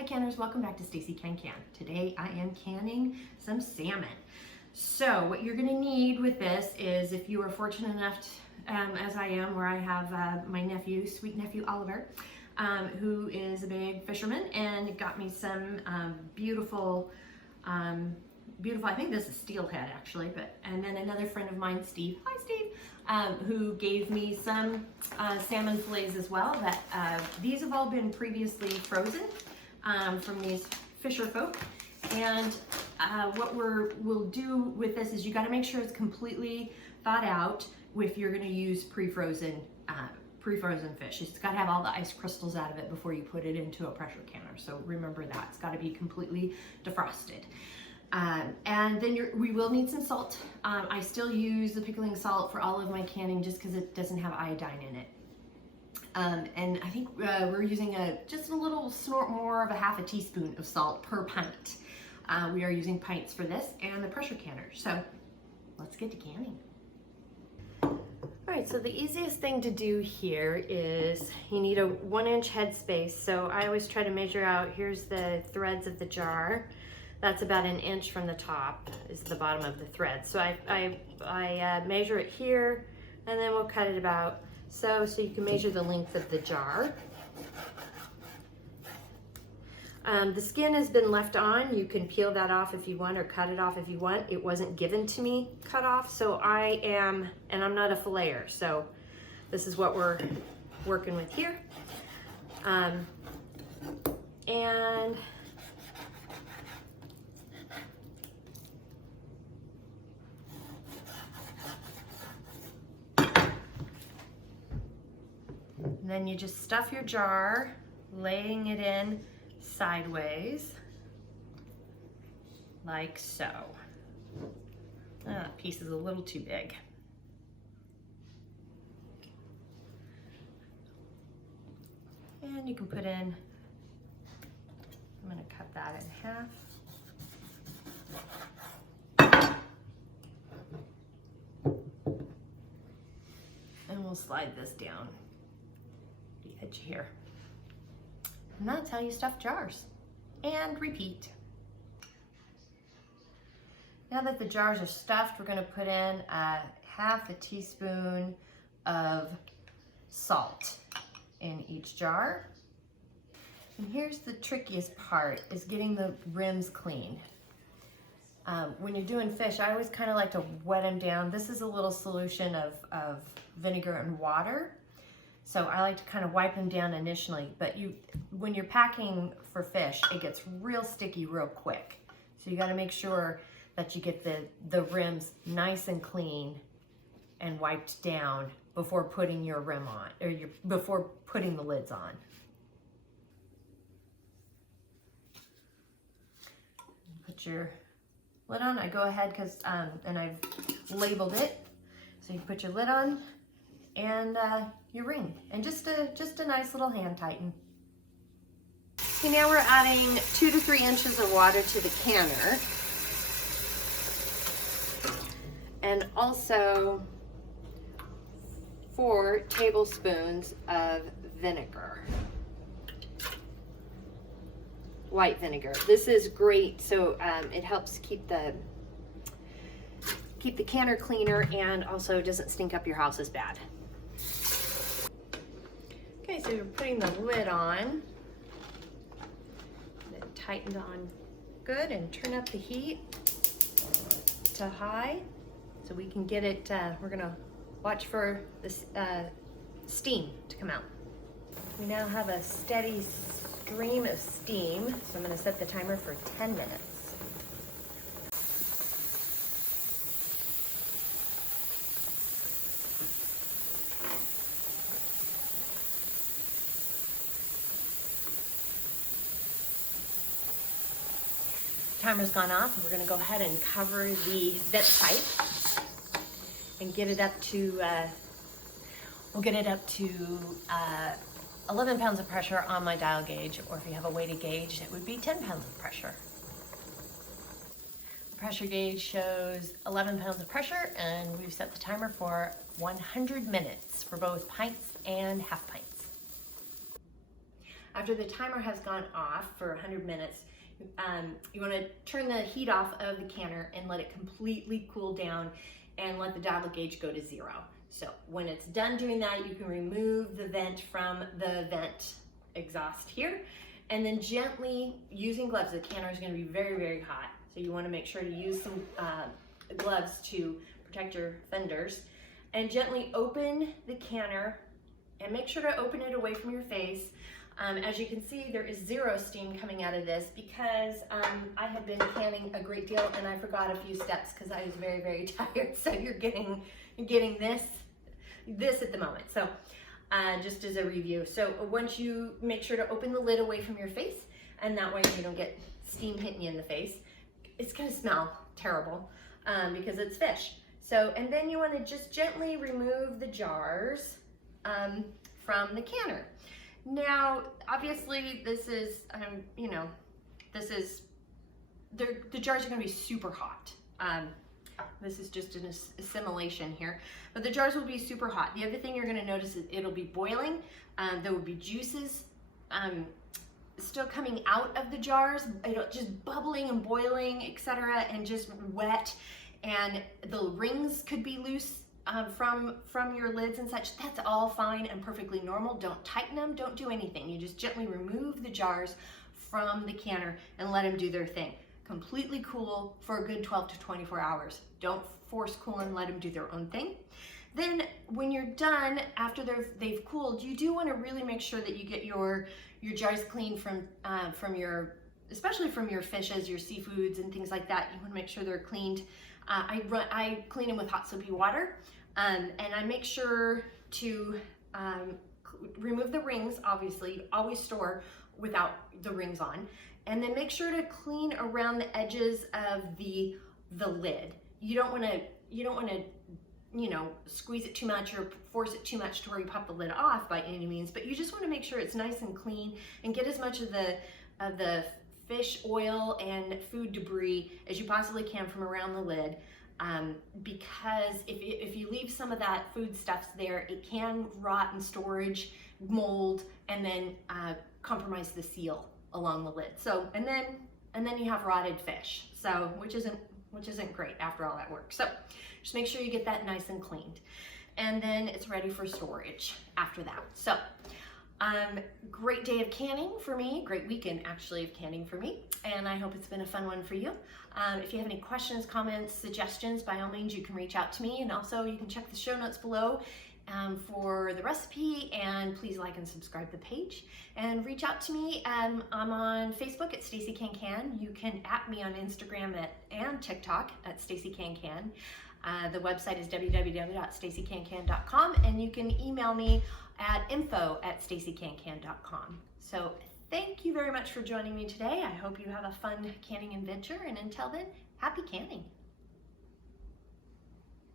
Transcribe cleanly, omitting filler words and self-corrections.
Hi canners, welcome back to Stacey Can Can. Today I am canning some salmon. So what you're gonna need with this is, if you are fortunate enough to, as I am, where I have my nephew, sweet nephew Oliver, who is a big fisherman and got me some beautiful, I think this is steelhead actually, and then another friend of mine, Steve, hi Steve, who gave me some salmon fillets as well. These have all been previously frozen from these fisher folk. And what we'll do with this is you got to make sure it's completely thawed out if you're going to use pre-frozen fish. It's got to have all the ice crystals out of it before you put it into a pressure canner. So remember that. It's got to be completely defrosted. And then we will need some salt. I still use the pickling salt for all of my canning just because it doesn't have iodine in it. And I think we're using just a little snort more of a half a teaspoon of salt per pint. We are using pints for this and the pressure canner. So let's get to canning. All right, so the easiest thing to do here is you need a 1-inch headspace. So I always try to measure out, here's the threads of the jar. That's about 1 inch from the top is the bottom of the thread. So I measure it here, and then we'll cut it about so you can measure the length of the jar. The skin has been left on. You can peel that off if you want or cut it off if you want. It wasn't given to me cut off, so I'm not a filleter, so this is what we're working with here. And then you just stuff your jar, laying it in sideways, like so. That piece is a little too big. And you can put in, I'm gonna cut that in half. And we'll slide this down the edge here. And that's how you stuff jars. And repeat. Now that the jars are stuffed, we're gonna put in half a teaspoon of salt in each jar. And here's the trickiest part, is getting the rims clean. When you're doing fish, I always kind of like to wet them down. This is a little solution of vinegar and water. So I like to kind of wipe them down initially, but when you're packing for fish, it gets real sticky real quick. So you got to make sure that you get the rims nice and clean and wiped down before putting your rim on, or before putting the lids on. Put your lid on. I go ahead and I've labeled it. So you put your lid on and your ring, and just a nice little hand tighten. Okay, now we're adding 2 to 3 inches of water to the canner, and also 4 tablespoons of vinegar, white vinegar. This is great, so it helps keep the canner cleaner and also doesn't stink up your house as bad. Okay, so you're putting the lid on, then tightened on good, and turn up the heat to high so we can get it, we're gonna watch for this steam to come out. We now have a steady stream of steam, so I'm gonna set the timer for 10 minutes. Timer's gone off, and we're going to go ahead and cover the vent pipe and get it up to, we'll get it up to 11 pounds of pressure on my dial gauge, or if you have a weighted gauge, it would be 10 pounds of pressure. The pressure gauge shows 11 pounds of pressure, and we've set the timer for 100 minutes for both pints and half pints. After the timer has gone off for 100 minutes, you want to turn the heat off of the canner and let it completely cool down and let the dial gauge go to 0. So when it's done doing that, you can remove the vent from the vent exhaust here, and then gently, using gloves, the canner is going to be very, very hot. So you want to make sure to use some gloves to protect your fenders, and gently open the canner and make sure to open it away from your face. As you can see, there is 0 steam coming out of this because I had been canning a great deal and I forgot a few steps because I was very, very tired. So you're getting this at the moment. So just as a review. So once you make sure to open the lid away from your face, and that way you don't get steam hitting you in the face. It's gonna smell terrible because it's fish. So, and then you wanna just gently remove the jars from the canner. Now, obviously this is, you know, the jars are gonna be super hot. This is just an assimilation here, but the jars will be super hot. The other thing you're gonna notice is it'll be boiling. There will be juices still coming out of the jars, just bubbling and boiling, etc., and just wet. And the rings could be loose from your lids and such. That's all fine and perfectly normal. Don't tighten them, don't do anything. You just gently remove the jars from the canner and let them do their thing. Completely cool for a good 12 to 24 hours. Don't force cool and let them do their own thing. Then when you're done, after they've cooled, you do want to really make sure that you get your jars clean from your, especially from your fishes, your seafoods and things like that. You want to make sure they're cleaned. I clean them with hot soapy water, and I make sure to remove the rings. Obviously, always store without the rings on, and then make sure to clean around the edges of the lid. You don't want to you know, squeeze it too much or force it too much to where you pop the lid off by any means, but you just want to make sure it's nice and clean and get as much of the fish oil and food debris as you possibly can from around the lid, because if you leave some of that food stuffs there, it can rot in storage, mold, and then compromise the seal along the lid. So and then you have rotted fish, so which isn't great after all that work. So just make sure you get that nice and cleaned, and then it's ready for storage after that. So great day of canning for me, great weekend actually of canning for me, and I hope it's been a fun one for you. If you have any questions, comments, suggestions, by all means you can reach out to me, and also you can check the show notes below for the recipe, and please like and subscribe the page and reach out to me. I'm on Facebook at Stacey CAN CAN. You can @ me on Instagram and TikTok at Stacey CAN CAN. The website is www.staceycancan.com, and you can email me at info@staceycancan.com. So thank you very much for joining me today. I hope you have a fun canning adventure, and until then, happy canning.